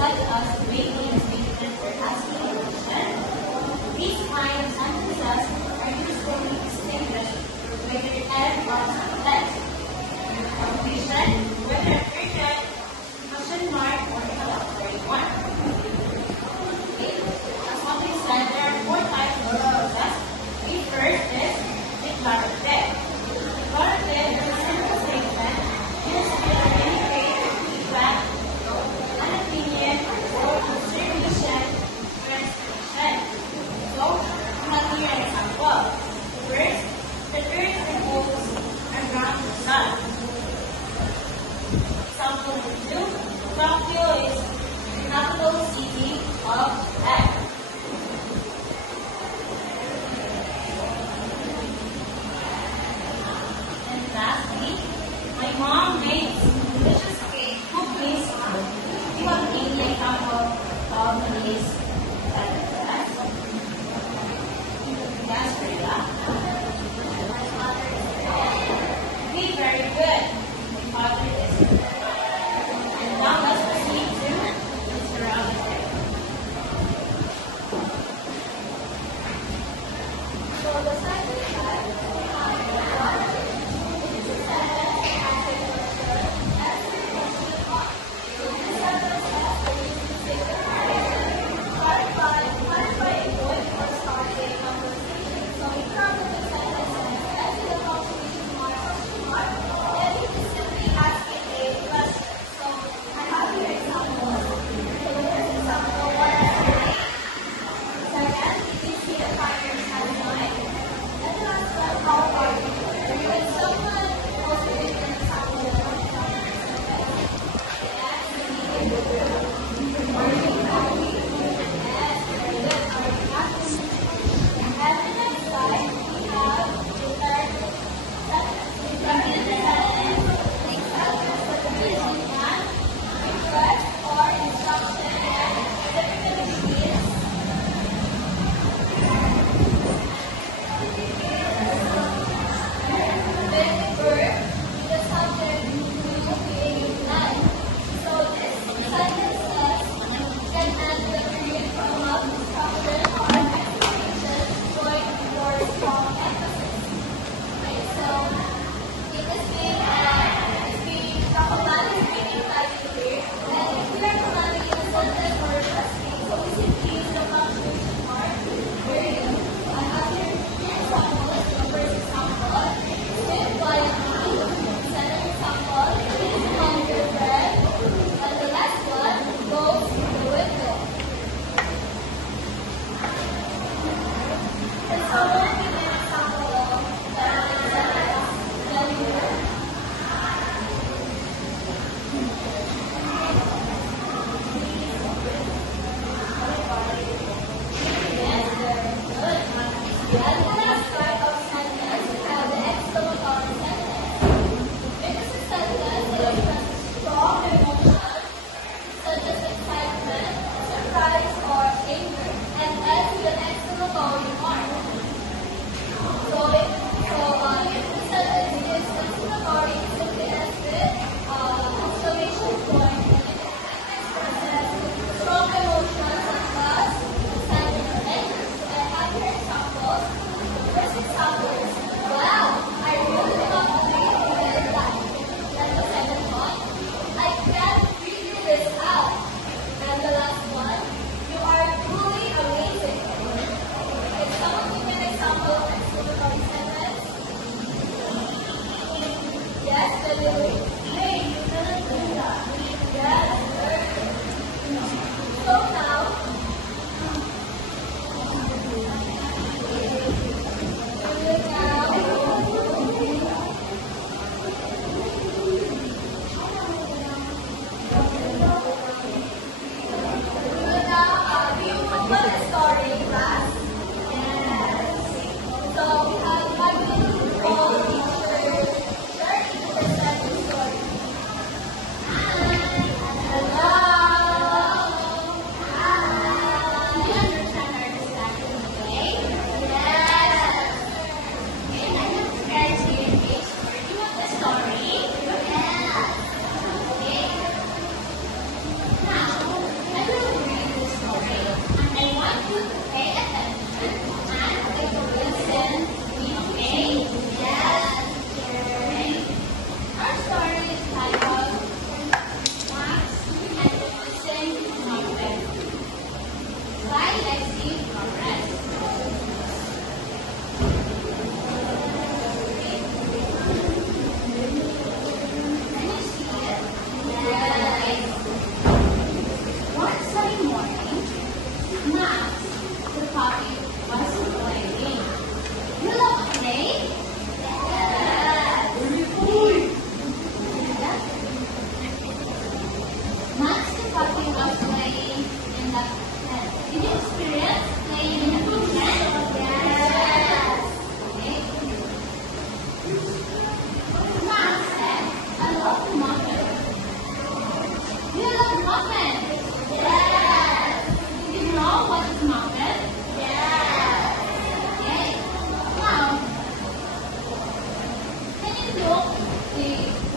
such as making a statement or asking a question. These kind of sentences are usually distinguished whether and or text. Completion, whether urgent, question mark, or exclamatory mark. Okay. As what we said, there are 4 types of sentences. The first is declarative. Declarative is a simple statement used to communicate feedback, an opinion, or observation, or expression. So, we have here an example. First, the earth revolves around the sun. Example number 2, Tokyo is the capital city of X. And lastly, my mom makes delicious cake. Cookies. Do you have any example of these sentences? Yes, Rita. Okay, very good. My father is. And now let's proceed to interrogative. So the second type Did you experience playing in a food tent? Yes. Okay. Mom said, I love muffin. Do you love muffin? Yes. Do you know what is muffin? Yes. Okay. Now, can you look the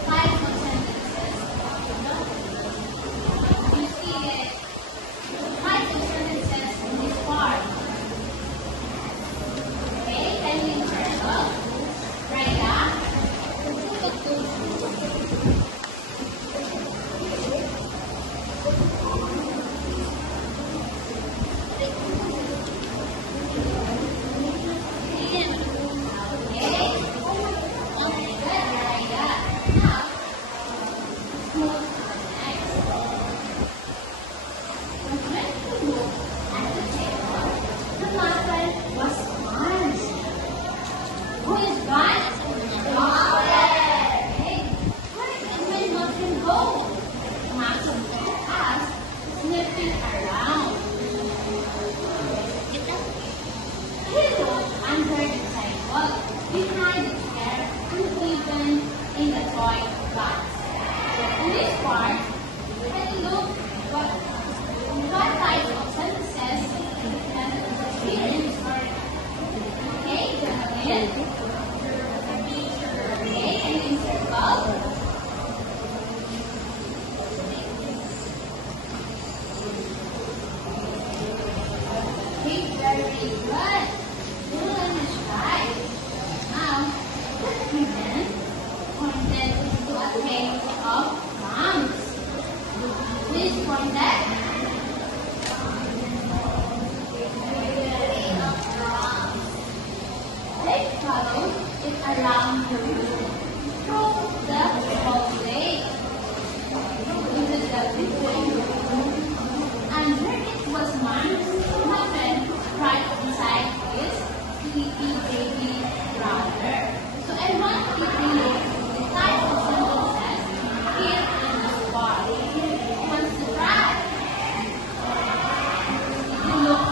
5 sentences? You see it. 5 sentences in this part. Okay, can you circle? Raya? Sniffing around. He looked under the table, behind the chair, and even in the toy box. In this part, can you look what type of sentences can experience? Okay, again. Okay, and then circle. Okay, very good. Good is right. Now, let's begin. Pointed to a cake of plums. Please point that. Take follows it around the room through the hallway. This is the living room. And there it was Mom's muffin right inside his sleepy baby brother. So I want to give you the type of sentences here in this part. Wants to try? You look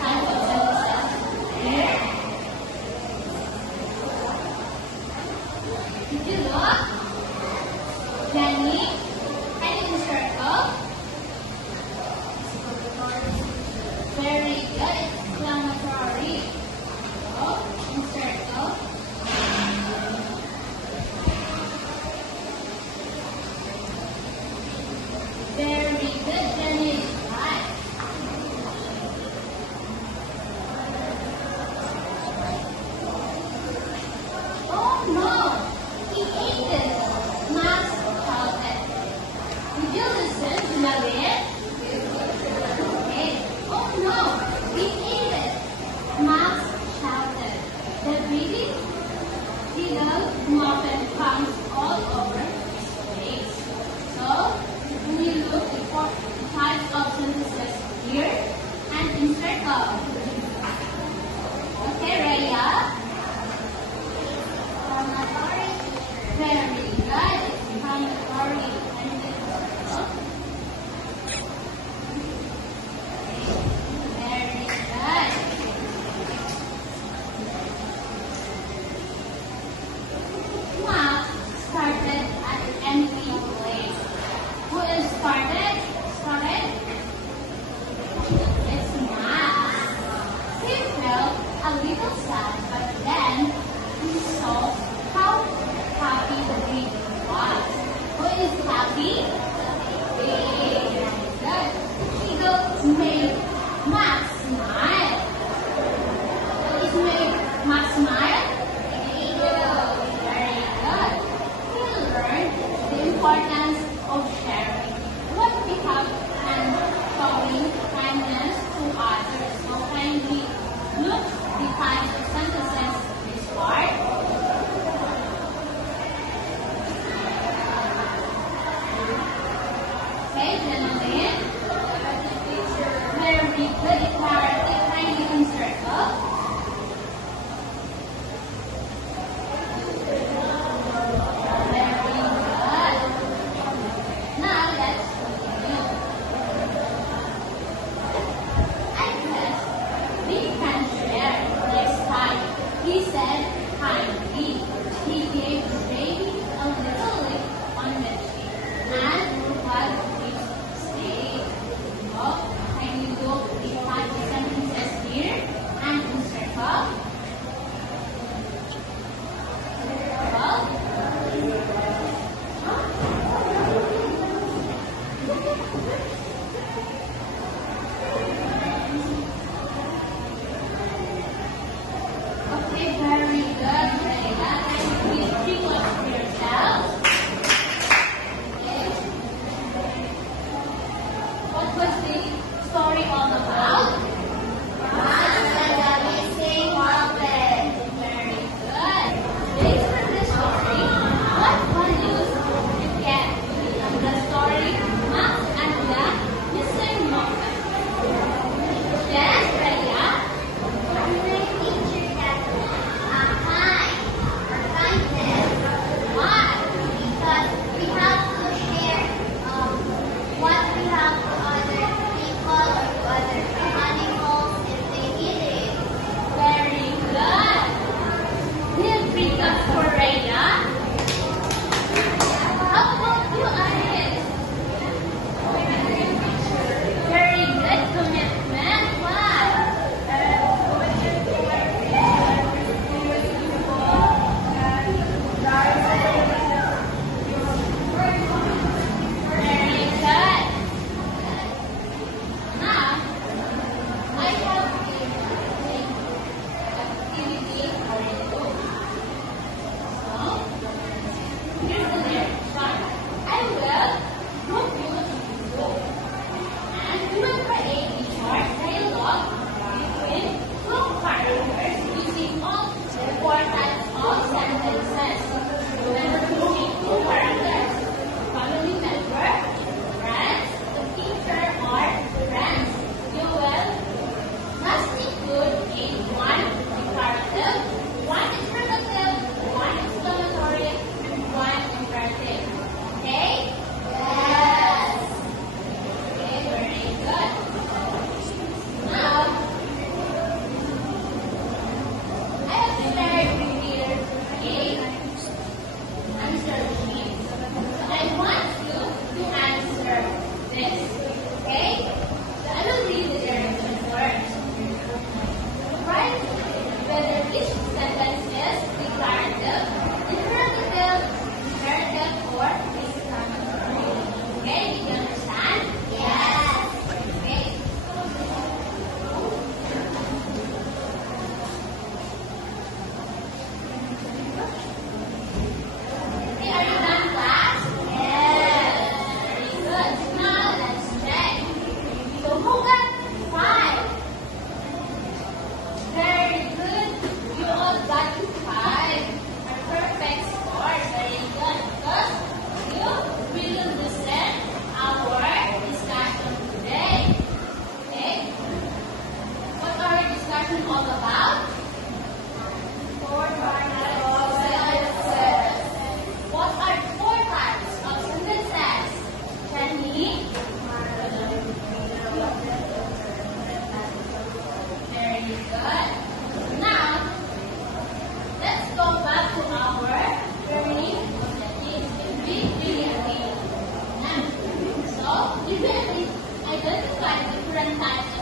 type of sentences here. What was the story all about? Missing wallet. Very good. Based on this story, what values did you get from the story Max and the Missing Wallet? Yes, Raya? Teacher that kind or kindness. Why? Because we have to share what we have to other people or to other animals if they need it. Very good. Will bring up for Raya. How about you, Alice? Very good commitment. Why? Very good. Now, I have activity for you. So, here's the direction. I will group you into groups. And we will create a short dialogue between two characters using all the four types of sentences. Remember to choose two characters: family member, friends, the teacher, or friends. You will must include in one declarative, one interrogative, one exclamatory, and one imperative. Okay? Yes. Okay, very good. Now, I have prepared here a answer sheet. So I want you to answer this. Okay? So I will read the direction first. Write whether each sentence is declarative, interrogative, imperative, or exclamatory. Okay? Did you understand? Yes. Okay. Okay, are you done, class? Yes. Very good. Now let's check. So who got 5? Very good. You all got 5. A perfect score. Very good. Because you will listen our discussion today. Okay? What our discussion all about? What are 4 types of sentences? Jenny? Very good. Now, let's go back to our learning objectives in BBA. So, you will identify different types